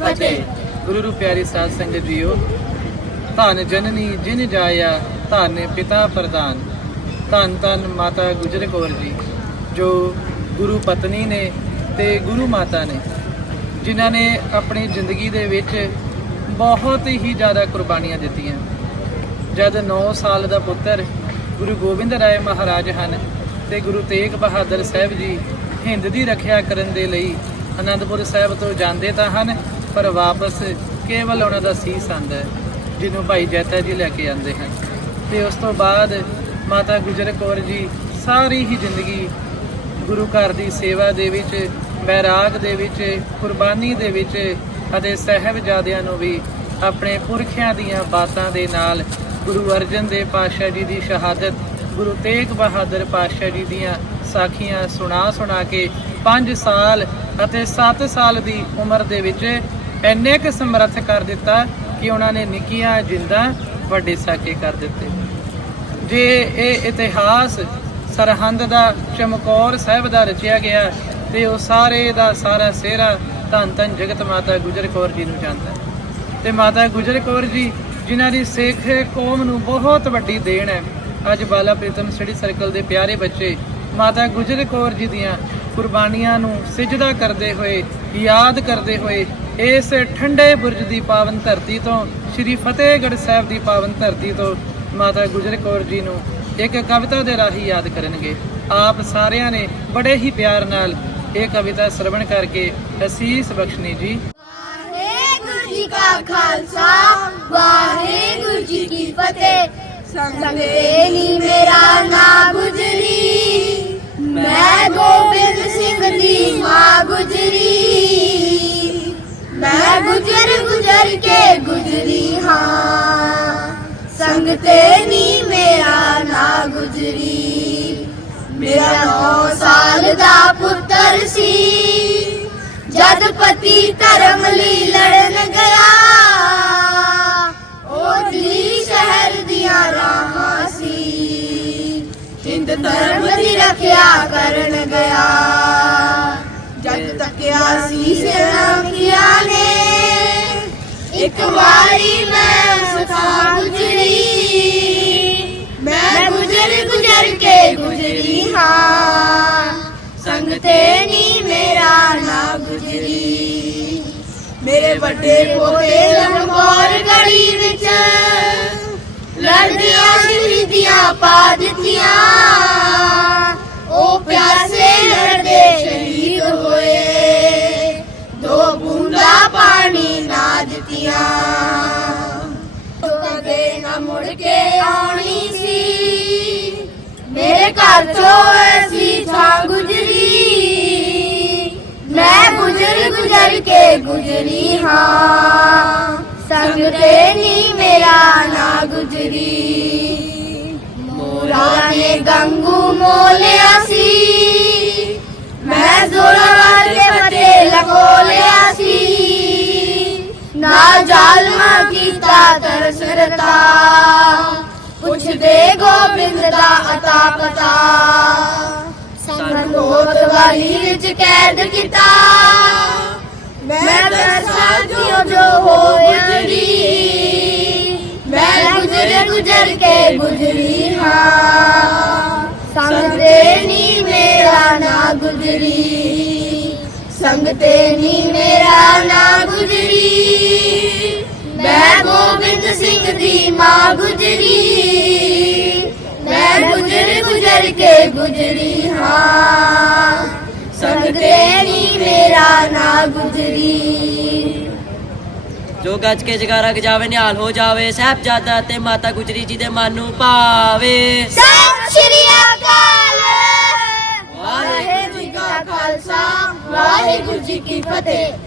ਫਤਿਹ। ਗੁਰੂ ਰੂ ਪਿਆਰੀ ਸਾਧ ਸੰਗਤ ਜੀਓ, ਧੰਨ ਜਨਨੀ ਜਿਨ ਜਾਇਆ, ਧੰਨ ਪਿਤਾ ਪ੍ਰਦਾਨ ਧੰਨ ਧੰਨ ਮਾਤਾ ਗੁਜਰ ਕੌਰ ਜੀ, ਜੋ ਗੁਰੂ ਪਤਨੀ ਨੇ ਤੇ ਗੁਰੂ ਮਾਤਾ ਨੇ, ਜਿਨ੍ਹਾਂ ਨੇ ਆਪਣੀ ਜ਼ਿੰਦਗੀ ਦੇ ਵਿੱਚ ਬਹੁਤ ਹੀ ਜ਼ਿਆਦਾ ਕੁਰਬਾਨੀਆਂ ਦਿੱਤੀਆਂ। ਜਦ 9 ਸਾਲ ਦਾ ਪੁੱਤਰ ਗੁਰੂ ਗੋਬਿੰਦ ਰਾਏ ਮਹਾਰਾਜ ਹਨ ਤੇ ਗੁਰੂ ਤੇਗ ਬਹਾਦਰ ਸਾਹਿਬ ਜੀ ਹਿੰਦ ਦੀ ਰੱਖਿਆ ਕਰਨ ਦੇ ਲਈ ਅਨੰਦਪੁਰ ਸਾਹਿਬ ਤੋਂ ਜਾਂਦੇ ਤਾਂ ਹਨ ਪਰ ਵਾਪਸ ਕੇਵਲ ਉਹਨਾਂ ਦਾ ਸੀਸ ਆਂਦਾ ਹੈ, ਜਿਹਨੂੰ ਭਾਈ ਜੈਤਾ ਜੀ ਲੈ ਕੇ ਆਉਂਦੇ ਹਨ। ਤੇ ਉਸ ਤੋਂ ਬਾਅਦ ਮਾਤਾ ਗੁਜਰ ਕੌਰ ਜੀ ਸਾਰੀ ਹੀ ਜ਼ਿੰਦਗੀ ਗੁਰੂ ਘਰ ਦੀ ਸੇਵਾ ਦੇ ਵਿੱਚ, ਬੈਰਾਗ ਦੇ ਵਿੱਚ, ਕੁਰਬਾਨੀ ਦੇ ਵਿੱਚ ਅਤੇ ਸਹਿਬਜ਼ਾਦਿਆਂ ਨੂੰ ਵੀ ਆਪਣੇ ਪੁਰਖਿਆਂ ਦੀਆਂ ਬਾਤਾਂ ਦੇ ਨਾਲ ਗੁਰੂ ਅਰਜਨ ਦੇਵ ਪਾਤਸ਼ਾਹ ਜੀ ਦੀ ਸ਼ਹਾਦਤ, ਗੁਰੂ ਤੇਗ ਬਹਾਦਰ ਪਾਤਸ਼ਾਹ ਜੀ ਦੀਆਂ ਸਾਖੀਆਂ ਸੁਣਾ ਸੁਣਾ ਕੇ 5 ਸਾਲ ਅਤੇ 7 ਸਾਲ ਦੀ ਉਮਰ ਦੇ ਵਿੱਚ ਇੰਨੇ ਕੁ ਸਮਰੱਥ ਕਰ ਦਿੱਤਾ ਕਿ ਉਹਨਾਂ ਨੇ ਨਿੱਕੀਆਂ ਜਿੰਦਾਂ ਵੱਡੇ ਸਾਕੇ ਕਰ ਦਿੱਤੇ। ਜੇ ਇਹ ਇਤਿਹਾਸ ਸਰਹੰਦ ਦਾ ਚਮਕੌਰ ਸਾਹਿਬ ਦਾ ਰਚਿਆ ਗਿਆ ਤੇ ਉਹ ਸਾਰੇ ਦਾ ਸਾਰਾ ਸਿਹਰਾ ਧੰਨ ਧੰਨ ਜਗਤ ਮਾਤਾ ਗੁਜਰ ਕੌਰ ਜੀ ਨੂੰ ਜਾਂਦਾ। ਹੈ ਤੇ ਮਾਤਾ ਗੁਜਰ ਕੌਰ ਜੀ, ਜਿਨ੍ਹਾਂ ਦੀ ਸਿੱਖ ਕੌਮ ਨੂੰ ਬਹੁਤ ਵੱਡੀ ਦੇਣ ਹੈ, ਅੱਜ ਬਾਲਾ ਪ੍ਰੀਤਮ ਸਟੱਡੀ ਸਰਕਲ ਦੇ ਪਿਆਰੇ ਬੱਚੇ ਮਾਤਾ ਗੁਜਰ ਕੌਰ ਜੀ ਦੀਆਂ ਕੁਰਬਾਨੀਆਂ ਨੂੰ ਸਿਜਦਾ ਕਰਦੇ ਹੋਏ, ਯਾਦ ਕਰਦੇ ਹੋਏ ਇਸ ਠੰਡੇ ਬੁਰਜ ਦੀ ਪਾਵਨ ਧਰਤੀ ਤੋਂ, ਸ੍ਰੀ ਫਤਿਹਗੜ੍ਹ ਸਾਹਿਬ ਦੀ ਪਾਵਨ ਧਰਤੀ ਤੋਂ ਮਾਤਾ ਗੁਜਰ ਕੌਰ ਜੀ ਨੂੰ ਇੱਕ ਕਵਿਤਾ ਦੇ ਰਾਹੀਂ ਯਾਦ ਕਰਨਗੇ। ਆਪ ਸਾਰਿਆਂ ਨੇ ਬੜੇ ਹੀ ਪਿਆਰ ਨਾਲ ਇਹ ਕਵਿਤਾ ਸਰਵਣ ਕਰਕੇ ਅਸੀਸ ਬਖਸ਼ਨੀ ਜੀ। ਵਾਹਿਗੁਰੂ ਜੀ ਕਾ ਖਾਲਸਾ, ਵਾਹਿਗੁਰੂ ਜੀ ਕੀ ਫਤਿਹ। ਸੰਗਤੇ ਨੀ ਮੇਰਾ ਨਾਂ ਗੁਜਰੀ, ਮੈਂ ਗੋਬਿੰਦ ਸਿੰਘ ਦੀ ਮਾਂ ਗੁਜਰੀ। ਮੈਂ ਗੁਜਰ ਗੁਜਰ ਕੇ ਗੁਜਰੀ ਹਾਂ। ਸੰਗ ਤੇ ਨੀ ਮੇਰਾ ਨਾ ਗੁਜਰੀ। ਮੇਰਾ 9 ਸਾਲ ਦਾ ਪੁੱਤਰ ਸੀ। ਜਦ ਪਤੀ ਧਰਮ ਲਈ ਲੜਨ ਗਿਆ, ਉਹ ਦਿੱਲੀ ਸ਼ਹਿਰ ਦੀਆਂ ਰਾਹਾਂ ਸੀ। ਹਿੰਦ ਧਰਮ ਦੀ ਰੱਖਿਆ ਕਰਨ ਗਿਆ। ਜਦ ਤੱਕਿਆ ਸੀ ਸੇਨਾਨੀਆਂ ਨੇ ਵੱਡੇ ਪੋਤੇ ਲੰਗੋਰ ਗਲੀ ਵਿੱਚ। ਲੜਦੀਆਂ ਸ਼ਹੀਦੀਆਂ ਪਾ ਦਿੱਤੀਆਂ। ਉਹ ਪਿਆਸੇ ਲੜਦੇ ਸ਼ਹੀਦ ਹੋਏ। ਦੋ ਬੂੰਦਾ ਪਾਣੀ ਨਾ ਦਿੱਤੀਆਂ। ਕਦੇ ਨਾ ਮੁੜ ਕੇ ਆਉਣੀ ਸੀ। ਮੇਰੇ ਘਰ ਚੋਂ ਐਸੀ ਥਾਂ ਗੁਜਰੀ ਗੁਜਰ ਕੇ ਗੁਜਰੀ ਹਾਂ। ਸੰਗ ਤੇ ਨੀ ਮੇਰਾ ਨਾ ਗੁਜਰੀ। ਮੋਰਾ ਨੇ ਗੰਗੂ ਮੋਲਿਆ ਸੀ। ਮੈਂ ਜ਼ੋਰਾਂ ਕੇ ਮਤੇ ਲਗੋ ਲਿਆ ਸੀ। ਨਾ ਜ਼ਾਲਮਾ ਕੀਤਾ ਤਰਸਰਤਾ ਪੁੱਛਦੇ ਗੋਬਿੰਦ ਦਾ ਅਤਾ ਪਤਾ। ਸੰਗੋਤ ਵਾਲੀ ਵਿੱਚ ਕੈਦ ਕੀਤਾ। ਮੈਂ ਦਰਸਾ ਜੋ ਹੋ ਗੁਜਰੀ? ਮੈਂ ਗੁਜਰ ਗੁਜਰ ਕੇ ਗੁਜਰੀ ਹਾਂ। ਸੰਗ ਨੀ ਮੇਰਾ ਨਾ ਗੁਜਰੀ। ਸੰਗ ਨੀ ਮੇਰਾ ਨਾ ਗੁਜਰੀ। ਮੈਂ ਗੋਬਿੰਦ ਸਿੰਘ ਦੀ ਮਾਂ ਗੁਜਰੀ। ਮੈਂ ਗੁਜਰ ਗੁਜਰ ਕੇ ਗੁਜਰੀ ਹਾਂ। ਸੰਗ ਨੀ ਗੁਜਰੀ ਜੋ ਗੱਜ ਕੇ ਜਗਾਰਾ ਗਜਾਵੇ ਨਿਹਾਲ ਹੋ ਜਾਵੇ ਸਾਹਿਬਜ਼ਾਦਾ ਤੇ ਮਾਤਾ ਗੁਜਰੀ ਜੀ ਦੇ ਮਨ ਨੂੰ ਭਾਵੇ। ਸਤਿ ਸ਼੍ਰੀ ਅਕਾਲ। ਵਾਹਿਗੁਰੂ ਜੀ ਕਾ ਖਾਲਸਾ ਵਾਹਿਗੁਰੂ ਜੀ ਕੀ ਫਤਿਹ।